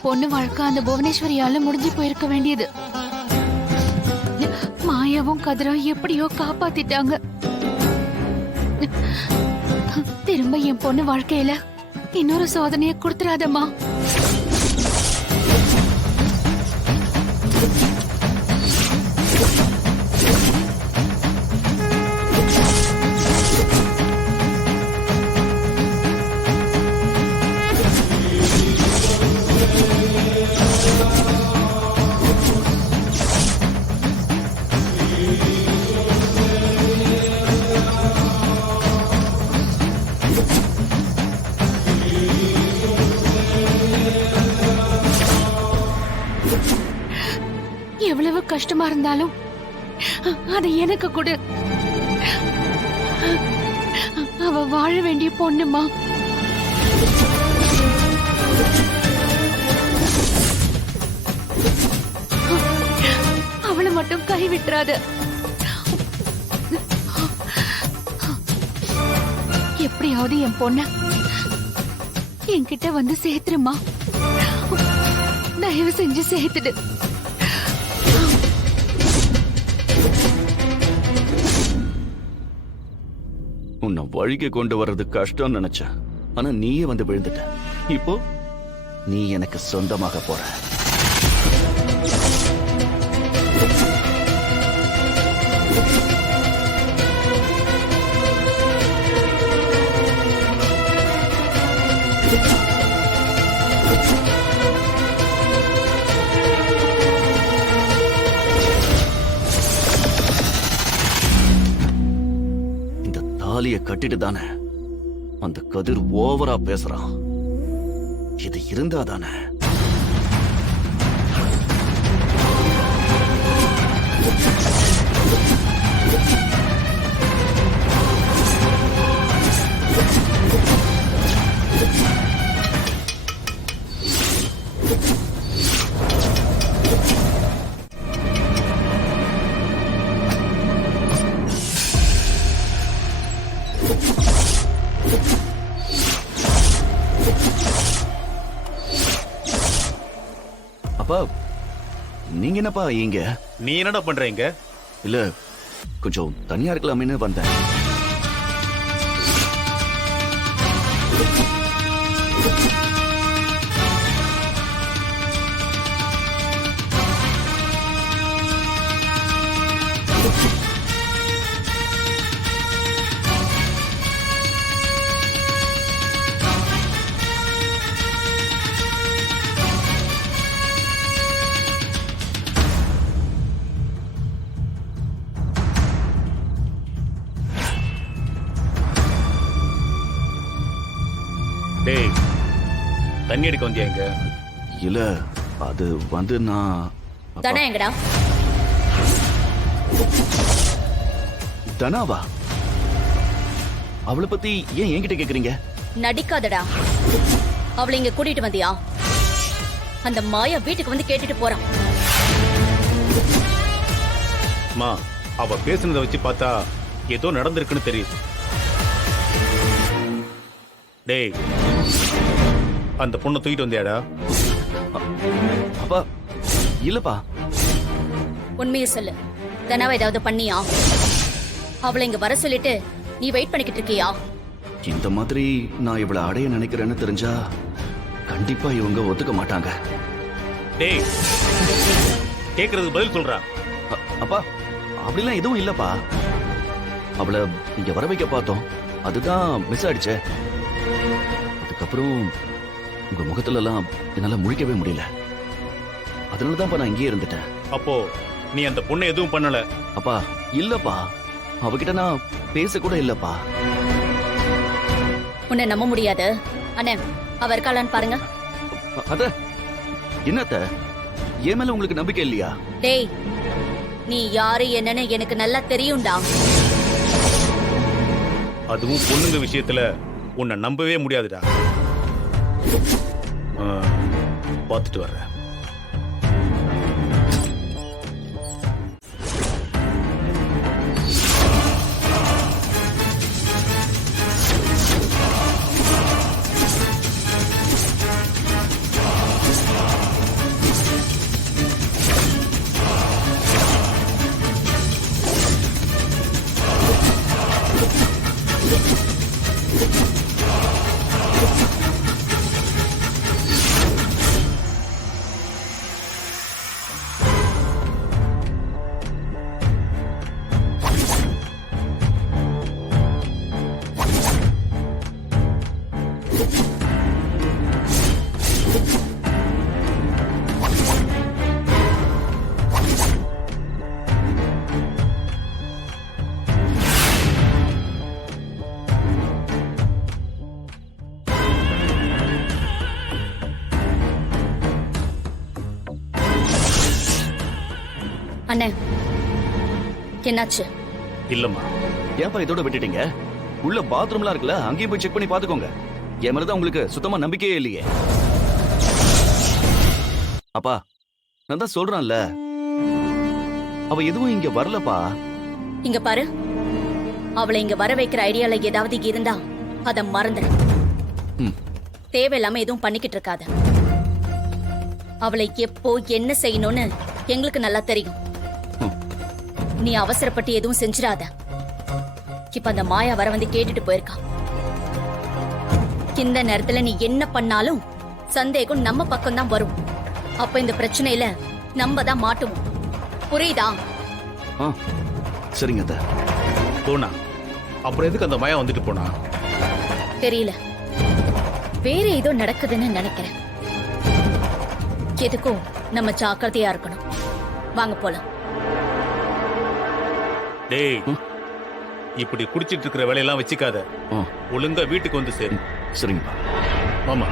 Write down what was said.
என் பொண்ணு வாழ்க்கை அந்த புவனேஸ்வரியால முடிஞ்சு போயிருக்க வேண்டியது. மாயாவும் கதிரும் எப்படியோ காப்பாத்திட்டாங்க. திரும்ப என் பொண்ணு வாழ்க்கையில இன்னொரு சோதனையை கொடுத்துறாதம்மா. எவ்வளவு கஷ்டமா இருந்தாலும் அதை எனக்கு கொடு. அவ வாழ வேண்டிய பொண்ணுமா. அவளை மட்டும் கைவிட்டுறாத. எப்படியாவது என் பொண்ண என்கிட்ட வந்து சேர்த்துருமா. தயவு செஞ்சு சேர்த்துடு. உன்னை வழிக்கு கொண்டு வர்றது கஷ்டம் நினைச்சேன். ஆனா நீயே வந்து விழுந்துட்ட. இப்போ நீ எனக்கு சொந்தமாக போற. தாலிய கட்டிட்டு தானே அந்த கதிர் ஓவரா பேசுறான். இது இருந்தா தானே அப்பா. நீங்க என்னப்பா இங்க? நீ என்னடா பண்றீங்க? இல்ல, கொஞ்சம் தனியா இருக்கலாமேன்னு வந்தேன். டேய், தண்ணி எடுக்க வந்தியா இங்க? இல்ல, அது வந்து நான் தனா எங்கடா? தனாவா? அவளை பத்தி ஏன் என்கிட்ட கேக்குறீங்க? நடிக்காதடா. அவளை இங்க கூட்டிட்டு வந்தியா? அந்த மாயா வீட்டுக்கு வந்து கேட்டுட்டு போறான். மா, அவ பேசுனதை வச்சு பார்த்தா ஏதோ நடந்திருக்குன்னு தெரியுது. டேய், அந்த பொண்ணை தூக்கிட்டு வந்தியாடா? அப்பா, இல்லப்பா. உண்மையை சொல்லு. தனாவை ஏதாவது பண்ணியா? அவளை இங்க வர சொல்லிட்டு நீ வெயிட் பண்ணிக்கிட்டு இருக்கியா? இந்த மாதிரி நான் இவளை அடைய நினைக்கிறேன்னு தெரிஞ்சா கண்டிப்பா இவங்க ஒத்துக்க மாட்டாங்க. டேய், கேக்குறதுக்கு பதில் சொல்றா. அப்பா, அப்படிலாம் எதுவும் இல்லப்பா. அவளை இங்க வர வைக்க பார்த்தோம், அதுதான் மிஸ் ஆயிடுச்சே. அதுக்கப்புறம் உங்க முகத்துல எல்லாம் என்னால முழிக்கவே முடியல. அதனாலதான் நான் இங்கேயே இருந்துட்டேன். அப்போ நீ அந்த பொண்ணை எதுவும் பண்ணல? அப்பா, இல்லப்பா. அவகிட்ட நான் பேச கூட இல்லப்பா. உன்னை நம்ப முடியாது. அண்ணே, அவ இருக்காளான்னு பாருங்க. அத என்னத்த, என் மேல உங்களுக்கு நம்பிக்கை இல்லையா? டேய், நீ யாரு என்னன்னு எனக்கு நல்லா தெரியும்டா. அதுவும் பொண்ணுங்க விஷயத்துல உன்னை நம்பவே முடியாதுடா. பார்த்துட்டு வர்றேன். அண்ணே என்னாச்சு? இல்லம்மா. ஏன்பா இதோட விட்டுட்டீங்க? உள்ள பாத்ரூம்லாம் இருக்குல்ல, அங்கேயும் போய் செக் பண்ணி பாத்துக்கோங்க. என் மேலதான் உங்களுக்கு சுத்தமா நம்பிக்கையே இல்லையே. அப்பா, நான் தான் சொல்றேன்ல, அவ எதுவும் இங்க வரலப்பா. இங்க பாரு, அவளை இங்க வர வைக்கிற ஐடியால ஏதாவது இருந்தா அத மறந்துடு. ம். தேவையில்லாம எதுவும் பண்ணிக்கிட்டு இருக்காத. அவளை எப்போ என்ன செய்யணும்னு எங்களுக்கு நல்லா தெரியும். ம். நீ அவசரப்பட்டு எதுவும் செஞ்சிடாத. இப்ப அந்த மாயா வர வந்து கேட்டுட்டு போயிருக்கா. இந்த நேரத்துல நீ என்ன பண்ணாலும் சந்தேகம் நம்ம பக்கம் தான் வரும். அப்ப இந்த பிரச்சனையில நம்ம தான் மாட்டுவோம். புரியுதா? ஆ, சரிங்க அத்தை. போனா அப்புறம் எதுக்கு அந்த மாயா வந்துட்டு போனா? தெரியல, வேற ஏதோ நடக்குதுன்னு நினைக்கிறேன். எதுக்கும் நம்ம ஜாக்கிரதையா இருக்கணும். வாங்க போலாம். டேய், இப்படி குடிச்சிட்டு இருக்கிற வேலையெல்லாம் வச்சுக்காத. ஆ, ஒழுங்கா வீட்டுக்கு வந்து சேரு. சரிங்கப்பா. மாமா